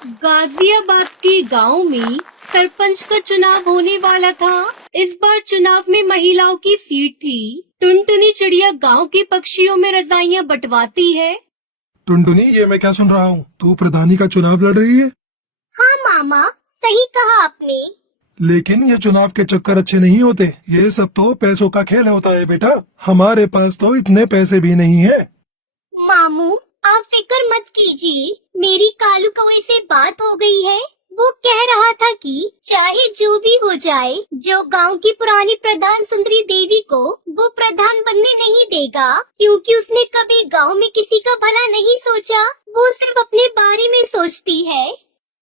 गाजियाबाद के गांव में सरपंच का चुनाव होने वाला था। इस बार चुनाव में महिलाओं की सीट थी। टुनटुनी चिड़िया गांव के पक्षियों में रजाइयां बंटवाती है। टुनटुनी, ये मैं क्या सुन रहा हूँ? तू प्रधानी का चुनाव लड़ रही है? हाँ मामा, सही कहा आपने। लेकिन ये चुनाव के चक्कर अच्छे नहीं होते। ये सब तो पैसों का खेल होता है बेटा। हमारे पास तो इतने पैसे भी नहीं है। मामू, आप फिक्र मत कीजिए। मेरी कालू कौवे से बात हो गई है। वो कह रहा था कि चाहे जो भी हो जाए, जो गांव की पुरानी प्रधान सुंदरी देवी को वो प्रधान बनने नहीं देगा, क्योंकि उसने कभी गांव में किसी का भला नहीं सोचा। वो सिर्फ अपने बारे में सोचती है।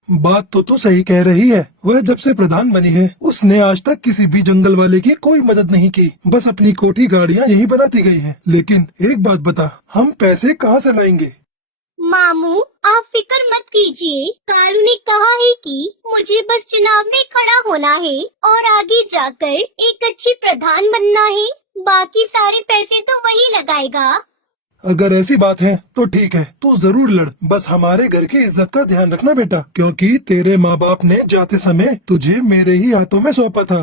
बात तो तू सही कह रही है। वह जब से प्रधान बनी है, उसने आज तक किसी भी जंगल वाले की कोई मदद नहीं की। बस अपनी कोठी गाड़ियाँ यही बनाती गई है। लेकिन एक बात बता, हम पैसे कहाँ से लाएंगे? मामू, आप फिक्र मत कीजिए। कालू ने कहा है कि मुझे बस चुनाव में खड़ा होना है और आगे जाकर एक अच्छी प्रधान बनना है। बाकी सारे पैसे तो वही लगाएगा। अगर ऐसी बात है तो ठीक है, तू जरूर लड़। बस हमारे घर की इज्जत का ध्यान रखना बेटा, क्योंकि तेरे माँ बाप ने जाते समय तुझे मेरे ही हाथों में सौंपा था।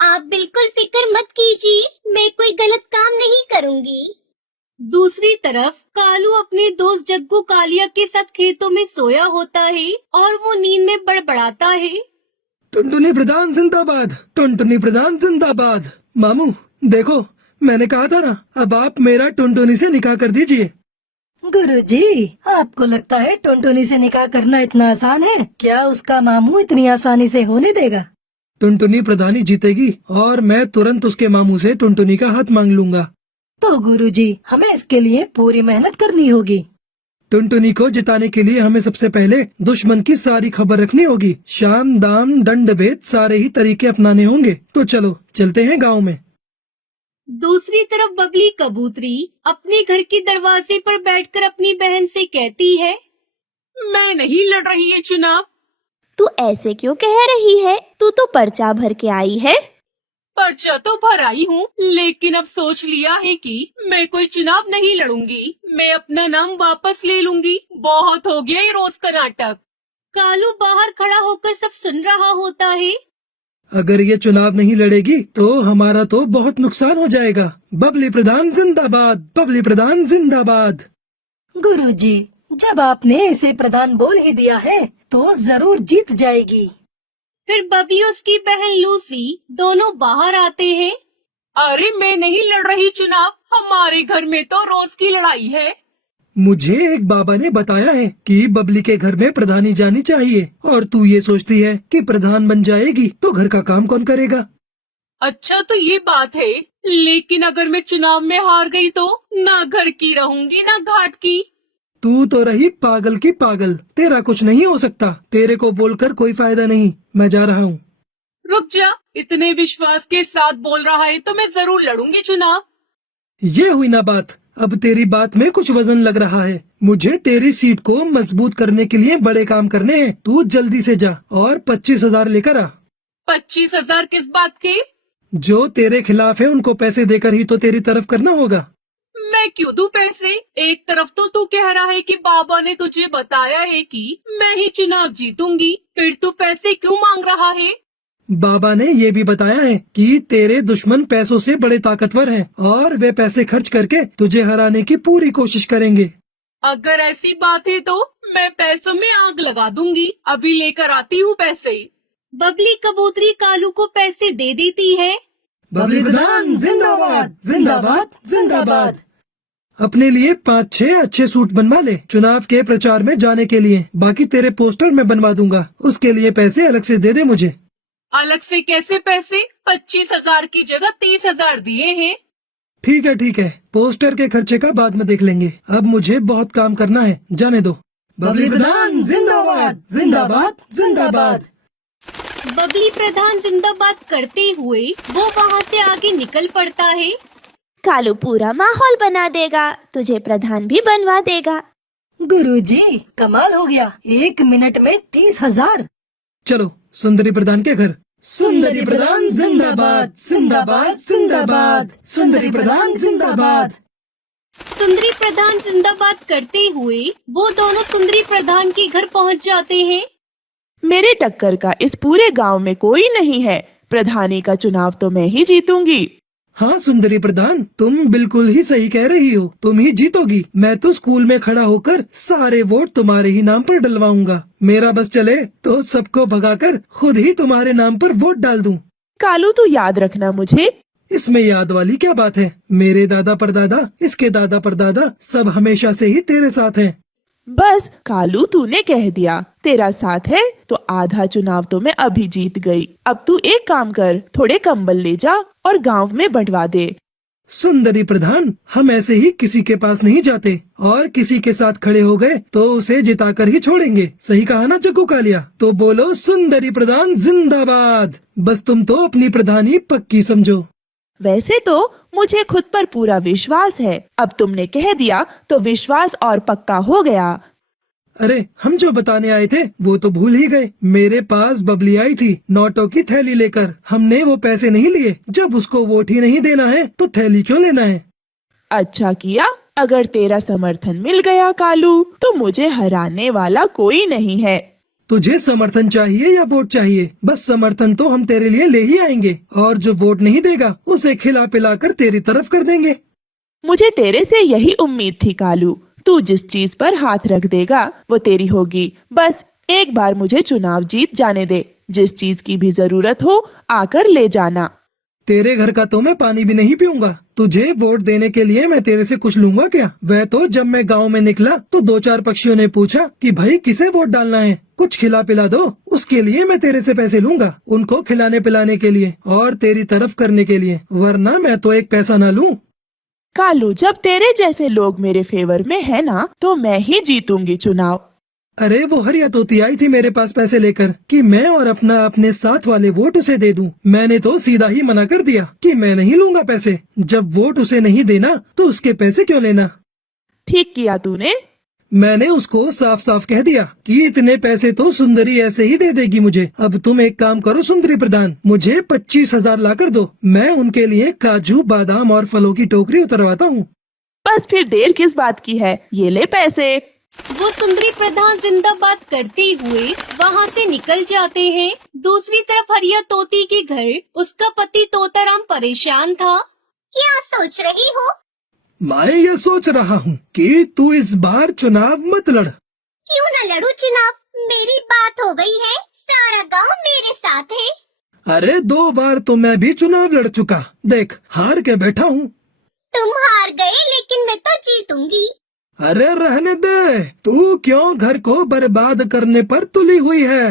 आप बिल्कुल फिक्र मत कीजिए, मैं कोई गलत काम नहीं करूँगी। दूसरी तरफ कालू अपने दोस्त जग्गू कालिया के साथ खेतों में सोया होता है और वो नींद में बड़बड़ाता है। टुनटुनी प्रधान जिंदाबाद, टुनटुनी प्रधान जिंदाबाद। मामू देखो, मैंने कहा था ना, अब आप मेरा टुनटुनी से निकाह कर दीजिए। गुरुजी, आपको लगता है टुनटुनी से निकाह करना इतना आसान है? क्या उसका मामू इतनी आसानी से होने देगा? टुनटुनी प्रधानी जीतेगी और मैं तुरंत उसके मामू से टुनटुनी का हाथ मांग लूंगा। तो गुरुजी, हमें इसके लिए पूरी मेहनत करनी होगी। टुनटुनी को जिताने के लिए हमें सबसे पहले दुश्मन की सारी खबर रखनी होगी। शाम दाम दंड भेद सारे ही तरीके अपनाने होंगे। तो चलो चलते हैं गाँव में। दूसरी तरफ बबली कबूतरी अपने घर के दरवाजे पर बैठकर अपनी बहन से कहती है, मैं नहीं लड़ रही है चुनाव। तू ऐसे क्यों कह रही है? तू तो पर्चा भर के आई है। पर्चा तो भर आई हूँ, लेकिन अब सोच लिया है कि मैं कोई चुनाव नहीं लड़ूंगी। मैं अपना नाम वापस ले लूंगी। बहुत हो गया ये रोज का नाटक। कालू बाहर खड़ा होकर सब सुन रहा होता है। अगर ये चुनाव नहीं लड़ेगी तो हमारा तो बहुत नुकसान हो जाएगा। बबली प्रधान जिंदाबाद, बबली प्रधान जिंदाबाद। गुरुजी, जब आपने इसे प्रधान बोल ही दिया है तो जरूर जीत जाएगी। फिर बबली और उसकी बहन लूसी दोनों बाहर आते हैं। अरे मैं नहीं लड़ रही चुनाव, हमारे घर में तो रोज की लड़ाई है। मुझे एक बाबा ने बताया है कि बबली के घर में प्रधानी जानी चाहिए, और तू ये सोचती है कि प्रधान बन जाएगी तो घर का काम कौन करेगा? अच्छा तो ये बात है, लेकिन अगर मैं चुनाव में हार गई तो ना घर की रहूंगी ना घाट की। तू तो रही पागल की पागल। तेरा कुछ नहीं हो सकता। तेरे को बोलकर कोई फायदा नहीं। मैं जा रहा हूँ। रुक जा, इतने विश्वास के साथ बोल रहा है तो मैं जरूर लड़ूंगी चुनाव। ये हुई ना बात। अब तेरी बात में कुछ वजन लग रहा है। मुझे तेरी सीट को मजबूत करने के लिए बड़े काम करने हैं। तू जल्दी से जा और 25,000 लेकर आ। 25,000 किस बात के? जो तेरे खिलाफ है उनको पैसे देकर ही तो तेरी तरफ करना होगा। मैं क्यों दूं पैसे? एक तरफ तो तू कह रहा है कि बाबा ने तुझे बताया है कि मैं ही चुनाव जीतूंगी, फिर तू पैसे क्यों मांग रहा है? बाबा ने ये भी बताया है कि तेरे दुश्मन पैसों से बड़े ताकतवर हैं और वे पैसे खर्च करके तुझे हराने की पूरी कोशिश करेंगे। अगर ऐसी बात है तो मैं पैसों में आग लगा दूंगी। अभी लेकर आती हूँ पैसे। बबली कबूतरी कालू को पैसे दे देती है। बबली प्रधान जिंदाबाद, जिंदाबाद, जिंदाबाद। अपने लिए 5-6 अच्छे सूट बनवा ले चुनाव के प्रचार में जाने के लिए। बाकी तेरे पोस्टर मैं बनवा दूंगा, उसके लिए पैसे अलग से दे दे मुझे। अलग से कैसे पैसे? 25,000 की जगह 30,000 दिए हैं। ठीक है, पोस्टर के खर्चे का बाद में देख लेंगे। अब मुझे बहुत काम करना है, जाने दो। बबली प्रधान जिंदाबाद, जिंदाबाद, जिंदाबाद। बबली प्रधान जिंदाबाद करते हुए वो वहाँ से आगे निकल पड़ता है। कालू पूरा माहौल बना देगा, तुझे प्रधान भी बनवा देगा। गुरुजी, कमाल हो गया। 1 मिनट में 30,000। चलो सुंदरी प्रधान के घर। सुंदरी प्रधान जिंदाबाद, जिंदाबाद, जिंदाबाद। सुंदरी प्रधान जिंदाबाद। सुंदरी प्रधान जिंदाबाद करते हुए वो दोनों सुंदरी प्रधान के घर पहुंच जाते हैं। मेरे टक्कर का इस पूरे गांव में कोई नहीं है। प्रधानी का चुनाव तो मैं ही जीतूंगी। हाँ सुंदरी प्रधान, तुम बिल्कुल ही सही कह रही हो, तुम ही जीतोगी। मैं तो स्कूल में खड़ा होकर सारे वोट तुम्हारे ही नाम पर डलवाऊंगा। मेरा बस चले तो सबको भगाकर खुद ही तुम्हारे नाम पर वोट डाल दूं। कालू, तू याद रखना मुझे। इसमें याद वाली क्या बात है? मेरे दादा परदादा, इसके दादा परदादा सब हमेशा से ही तेरे साथ हैं। बस कालू, तूने कह दिया तेरा साथ है तो आधा चुनाव तो मैं अभी जीत गई। अब तू एक काम कर, थोड़े कंबल ले जा और गांव में बंटवा दे। सुंदरी प्रधान, हम ऐसे ही किसी के पास नहीं जाते, और किसी के साथ खड़े हो गए तो उसे जिताकर ही छोड़ेंगे। सही कहा ना जग्गू कालिया? तो बोलो सुंदरी प्रधान जिंदाबाद। बस तुम तो अपनी प्रधानी पक्की समझो। वैसे तो मुझे खुद पर पूरा विश्वास है। अब तुमने कह दिया तो विश्वास और पक्का हो गया। अरे हम जो बताने आए थे वो तो भूल ही गए। मेरे पास बबली आई थी नोटों की थैली लेकर। हमने वो पैसे नहीं लिए। जब उसको वोट ही नहीं देना है तो थैली क्यों लेना है? अच्छा किया। अगर तेरा समर्थन मिल गया कालू, तो मुझे हराने वाला कोई नहीं है। तुझे समर्थन चाहिए या वोट चाहिए? बस समर्थन तो हम तेरे लिए ले ही आएंगे, और जो वोट नहीं देगा उसे खिला पिला कर तेरी तरफ कर देंगे। मुझे तेरे से यही उम्मीद थी कालू। तू जिस चीज पर हाथ रख देगा वो तेरी होगी। बस एक बार मुझे चुनाव जीत जाने दे। जिस चीज की भी जरूरत हो आकर ले जाना। तेरे घर का तो मैं पानी भी नहीं पीऊंगा। तुझे वोट देने के लिए मैं तेरे से कुछ लूंगा क्या? वह तो जब मैं गांव में निकला तो 2-4 पक्षियों ने पूछा कि भाई किसे वोट डालना है, कुछ खिला पिला दो। उसके लिए मैं तेरे से पैसे लूंगा, उनको खिलाने पिलाने के लिए और तेरी तरफ करने के लिए, वरना मैं तो एक पैसा न लूं। कालू, जब तेरे जैसे लोग मेरे फेवर में है ना, तो मैं ही जीतूंगी चुनाव। अरे वो हरिया तोती आई थी मेरे पास पैसे लेकर कि मैं और अपने साथ वाले वोट उसे दे दूं। मैंने तो सीधा ही मना कर दिया कि मैं नहीं लूंगा पैसे। जब वोट उसे नहीं देना तो उसके पैसे क्यों लेना? ठीक किया तूने। मैंने उसको साफ साफ कह दिया कि इतने पैसे तो सुंदरी ऐसे ही दे देगी मुझे। अब तुम एक काम करो सुंदरी प्रधान, मुझे 25,000 ला कर दो। मैं उनके लिए काजू बादाम और फलों की टोकरी उतरवाता हूँ। बस फिर देर किस बात की है, ये ले पैसे। वो सुंदरी प्रधान जिंदाबाद करते हुए वहाँ से निकल जाते हैं। दूसरी तरफ हरिया तोती के घर उसका पति तोताराम परेशान था। क्या सोच रही हो? मैं ये सोच रहा हूँ कि तू इस बार चुनाव मत लड़। क्यों न लड़ू चुनाव? मेरी बात हो गई है, सारा गांव मेरे साथ है। अरे 2 बार तो मैं भी चुनाव लड़ चुका, देख हार के बैठा हूँ। तुम हार गए लेकिन मैं तो जीतूंगी। अरे रहने दे, तू क्यों घर को बर्बाद करने पर तुली हुई है?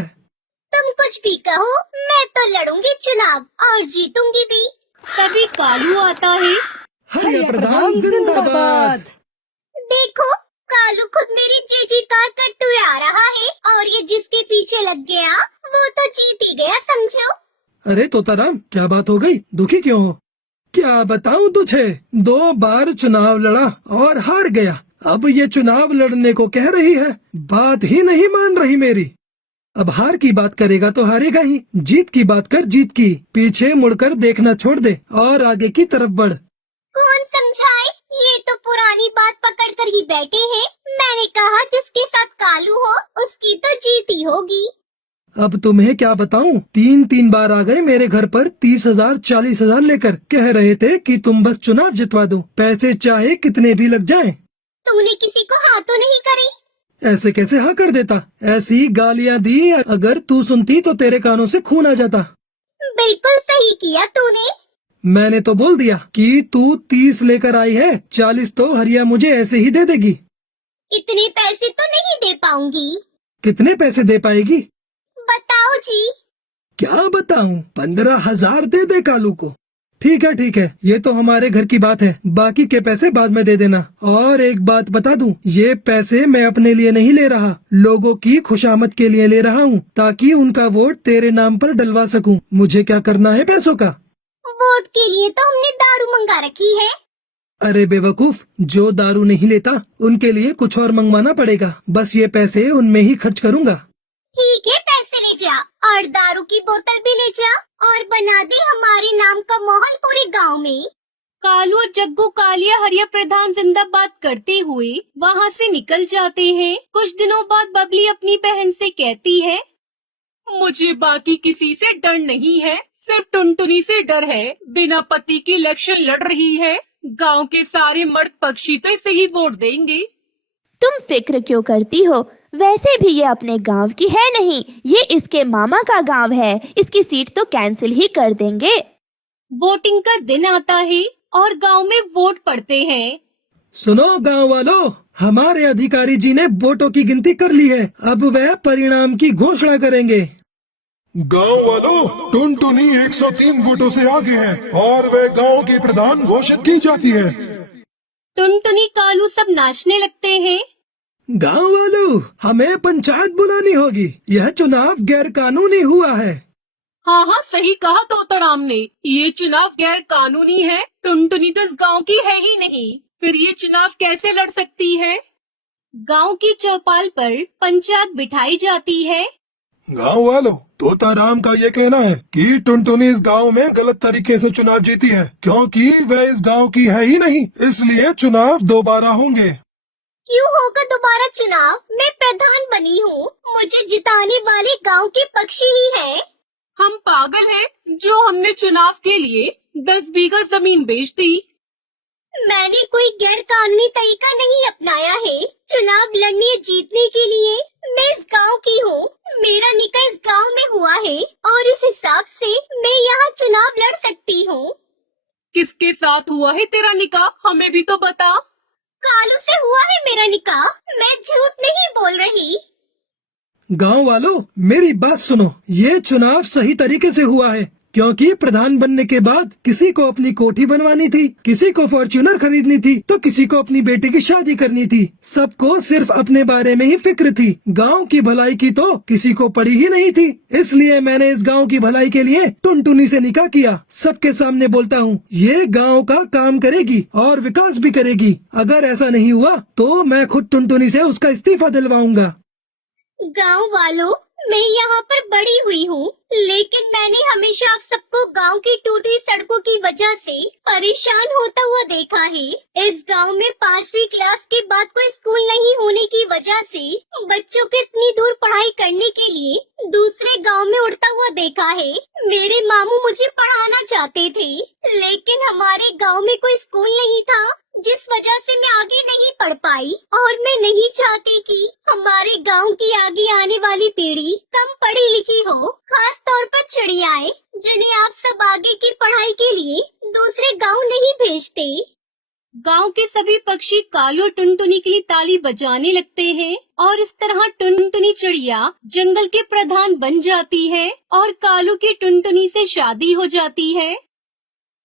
तुम कुछ भी कहो, मैं तो लड़ूंगी चुनाव और जीतूंगी भी। तभी कालू आता है। हरिया प्रधान जिंदाबाद। देखो, कालू खुद मेरी जय-जयकार करते हुए आ रहा है और ये जिसके पीछे लग गया वो तो जीत ही गया समझो। अरे तोताराम, क्या बात हो गई? दुखी क्यों हो? क्या बताऊं तुझे, 2 बार चुनाव लड़ा और हार गया। अब ये चुनाव लड़ने को कह रही है, बात ही नहीं मान रही मेरी। अब हार की बात करेगा तो हारेगा ही, जीत की बात कर जीत की। पीछे मुड़कर देखना छोड़ दे और आगे की तरफ बढ़। कौन समझाए? ये तो पुरानी बात पकड़ कर ही बैठे हैं। मैंने कहा जिसके साथ कालू हो उसकी तो जीत ही होगी। अब तुम्हें क्या बताऊं, 3 बार आ गए मेरे घर पर 30,000 40,000 लेकर। कह रहे थे कि तुम बस चुनाव जितवा दो, पैसे चाहे कितने भी लग जाएं। तूने किसी को हाँ तो नहीं करी? ऐसे कैसे हाँ कर देता? ऐसी गालियां दी, अगर तू सुनती तो तेरे कानों से खून आ जाता। बिल्कुल सही किया तूने। मैंने तो बोल दिया कि तू 30 लेकर आई है, 40 तो हरिया मुझे ऐसे ही दे देगी। इतने पैसे तो नहीं दे पाऊंगी। कितने पैसे दे पाएगी? बताओ जी। क्या बताऊं? 15,000 दे दे कालू को। ठीक है, ये तो हमारे घर की बात है, बाकी के पैसे बाद में दे देना। और एक बात बता दूं, ये पैसे मैं अपने लिए नहीं ले रहा, लोगों की खुशामद के लिए ले रहा हूँ, ताकि उनका वोट तेरे नाम पर डलवा सकूं। मुझे क्या करना है पैसों का? वोट के लिए तो हमने दारू मंगा रखी है। अरे बेवकूफ, जो दारू नहीं लेता उनके लिए कुछ और मंगवाना पड़ेगा। बस ये पैसे उनमें ही खर्च करूँगा। ठीक है, पैसे ले जा और दारू की बोतल भी ले जा और बना दे हमारे नाम का माहौल पूरे गांव में। कालू और जग्गू कालिया हरिया प्रधान जिंदाबाद करते हुए वहाँ से निकल जाते हैं। कुछ दिनों बाद बबली अपनी बहन से कहती है, मुझे बाकी किसी से डर नहीं है, सिर्फ टुनटुनी से डर है। बिना पति की इलेक्शन लड़ रही है। गांव के सारे मर्द पक्षी तो इसे ही वोट देंगे। तुम फिक्र क्यों करती हो? वैसे भी ये अपने गांव की है नहीं, ये इसके मामा का गांव है। इसकी सीट तो कैंसिल ही कर देंगे। वोटिंग का दिन आता है और गांव में वोट पड़ते हैं। सुनो गांव वालों, हमारे अधिकारी जी ने वोटों की गिनती कर ली है। अब वह परिणाम की घोषणा करेंगे। गांव वालों, टुनटुनी 103 वोटों से आगे है और वह गांव की प्रधान घोषित की जाती है। टुनटुनी कालू सब नाचने लगते हैं। गांव वालों, हमें पंचायत बुलानी होगी। यह चुनाव गैर कानूनी हुआ है। हाँ हाँ, सही कहा तोताराम ने। ये चुनाव गैर कानूनी है। टुनटुनी तो इस गांव की है ही नहीं, फिर ये चुनाव कैसे लड़ सकती है? गांव की चौपाल पर पंचायत बिठाई जाती है। गांव वालों, तोताराम का ये कहना है कि टुनटुनी इस गांव में गलत तरीके से चुनाव जीती है, क्योंकि वह इस गांव की है ही नहीं, इसलिए चुनाव दोबारा होंगे। क्यों होगा दोबारा चुनाव? मैं प्रधान बनी हूँ, मुझे जिताने वाले गांव के पक्षी ही हैं। हम पागल हैं जो हमने चुनाव के लिए 10 बीघा जमीन बेच दी। मैंने कोई गैर कानूनी तरीका नहीं अपनाया है। चुनाव लड़ने जीतने के लिए मैं इस गांव की हूँ। मेरा निकाह इस गांव में हुआ है और इस हिसाब से मैं यहाँ चुनाव लड़ सकती हूँ। किसके साथ हुआ है तेरा निकाह? हमें भी तो बता। कालू से हुआ है मेरा निकाह, मैं झूठ नहीं बोल रही। गांव वालों, मेरी बात सुनो। ये चुनाव सही तरीके से हुआ है, क्योंकि प्रधान बनने के बाद किसी को अपनी कोठी बनवानी थी, किसी को फॉर्च्यूनर खरीदनी थी, तो किसी को अपनी बेटी की शादी करनी थी। सबको सिर्फ अपने बारे में ही फिक्र थी। गांव की भलाई की तो किसी को पड़ी ही नहीं थी। इसलिए मैंने इस गांव की भलाई के लिए टुनटुनी से निकाह किया। सबके सामने बोलता हूँ, ये गांव का काम करेगी और विकास भी करेगी। अगर ऐसा नहीं हुआ तो मैं खुद टुनटुनी से उसका इस्तीफा दिलवाऊंगा। गांव वालों, मैं यहाँ पर बड़ी हुई हूँ, लेकिन मैंने हमेशा आप सबको गांव की टूटी सड़कों की वजह से परेशान होता हुआ देखा है। इस गांव में 5वीं क्लास के बाद कोई स्कूल नहीं होने की वजह से बच्चों को इतनी दूर पढ़ाई करने के लिए दूसरे गांव में उड़ता हुआ देखा है। मेरे मामू मुझे पढ़ाना चाहते थे, लेकिन हमारे गाँव में कोई स्कूल नहीं था, जिस वजह से मैं आगे नहीं पढ़ पाई। और मैं नहीं चाहती कि हमारे गांव की आगे आने वाली पीढ़ी कम पढ़ी लिखी हो, खास तौर पर चिड़ियाएं, जिन्हें आप सब आगे की पढ़ाई के लिए दूसरे गांव नहीं भेजते। गांव के सभी पक्षी कालू और टुनटुनी के लिए ताली बजाने लगते हैं और इस तरह टुनटुनी चिड़िया जंगल के प्रधान बन जाती है और कालू की टुनटुनी से शादी हो जाती है।